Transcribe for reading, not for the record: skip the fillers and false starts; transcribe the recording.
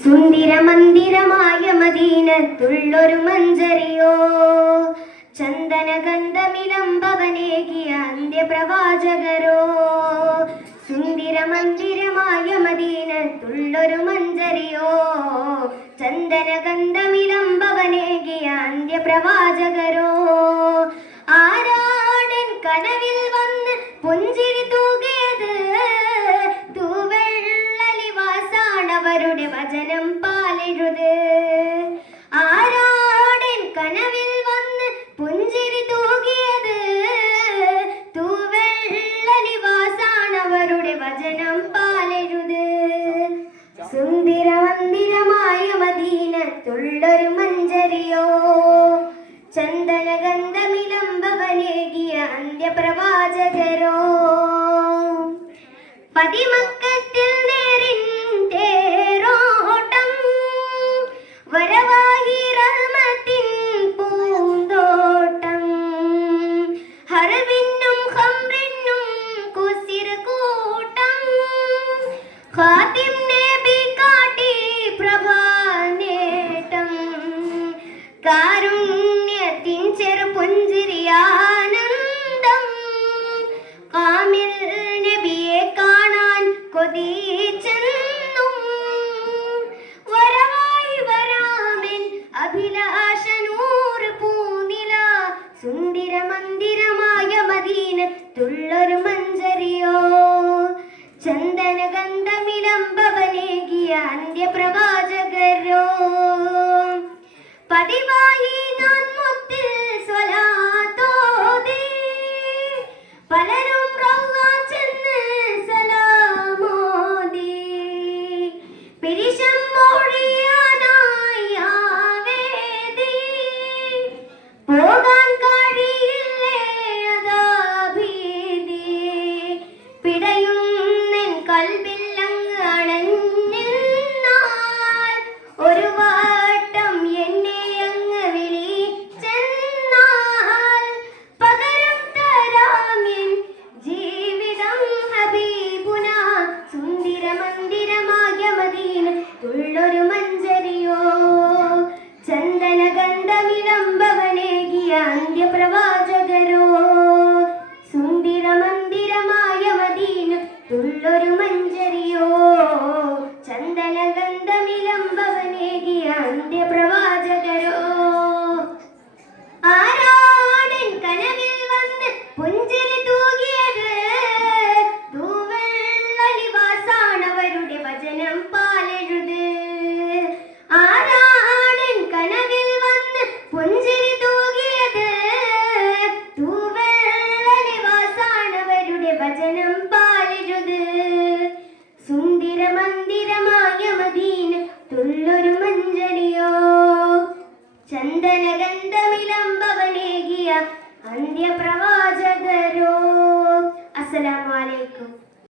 സുന്ദര മന്ദിരമായ മദീനത്തുള്ളൊരു മഞ്ചരിയോ ചന്ദനഗന്ധമിലംബവനേകിയ അന്ത്യപ്രവാചകരോ. സുന്ദര മന്ദിരമായ മദീനത്തുള്ളൊരു മഞ്ചരിയോ ചന്ദനഗന്ധമിലംബവനേകിയ അന്ത്യപ്രവാചകരോ. ആരാടൻ കനവിൽ വന്ന് പുഞ്ചിരി തൂകിയത് അവരുടെ വചനം പാലെഴുത്. ആരാടൻ കനവിൽ വന്ന് പുഞ്ചിരി തൂകിയത് തൂവെള്ളനിവാസാണവരുടെ വചനം പാലെഴുത്. സുന്ദര മന്ദിരമായ മദീനത്തുള്ളൊരു മഞ്ചരിയോ ചന്ദനഗന്ധമിലംബവനേകിയ അന്ത്യപ്രവാചകരോ. പതിമക്കത്തിൽ നേരിൻ തേരോട്ടം വരവായി റഹ്മത്തിൻ പൂന്തോട്ടം. ഹർബിനും ഖംറിനും കുസിർ കൂട്ടം ഖാതിം നബി കാട്ടി പ്രഭാനേട്ടം. കാരുണ്യത്തിൻ ചെറുപുഞ്ചിരിയാനന്ദം കാമിൽ നബിയെ കാണാൻ കൊതിച്ചെന്നും വരവായി വരാമെൻ അഭിലാഷനൂറ് പൂനില. സുന്ദര മന്ദിരമായ മദീനത്തുള്ളൊരു മഞ്ചരിയോ ചന്ദനഗന്ധമിലംബവനേകിയ അന്ത്യപ്രവാചകരോ. പതിവായി ഞാൻ മുത്തിൽ സ്വലാത്തോതി പലരും ചെന്ന് സലാമോദി പിരിശം മൊഴിയാനായി ആവേദി. പോകാൻ കഴിയില്ലേ അതാ ഭീതി പിടയുന്നെൻ കൽബില്ലങ്ങ് അണഞ്ഞെന്നാൽ ഒരു വട്ടം എന്നെ അങ്ങ് വിളിച്ചെന്നാൽ പകരം തരാമെൻ ജീവിതം ഹബീബുന. സുന്ദര മന്ദിരമായ മദീനത്തുള്ളൊരു മഞ്ചരിയോ ചന്ദനഗന്ധമിലംബവനേകിയ അന്ത്യപ്രവാചകരോ. സുന്ദര മന്ദിരമായ മദീനത്തുള്ളൊരു മഞ്ചരിയോ ചന്ദനഗന്ധമിലംബവനേകിയ അന്ത്യപ്രവാചകരോ. ആരാടൻ കനവിൽ വന്ന് പുഞ്ചിരി തൂകിയത് തൂവെള്ളനിവാസാണവരുടെ വചനം പാലെഴുത്. ആരാടൻ കനവിൽ വന്ന് പുഞ്ചിരി തൂകിയത് തൂവെള്ളനിവാസാണവരുടെ വചനം പാലെഴുത്. സുന്ദര മന്ദിരമായ മദീനത്തുള്ളൊരു മഞ്ചരിയോ ചന്ദനഗന്ധമിലംബവനേകിയ അന്ത്യപ്രവാചകരോ. അസ്സലാമു അലൈക്കും.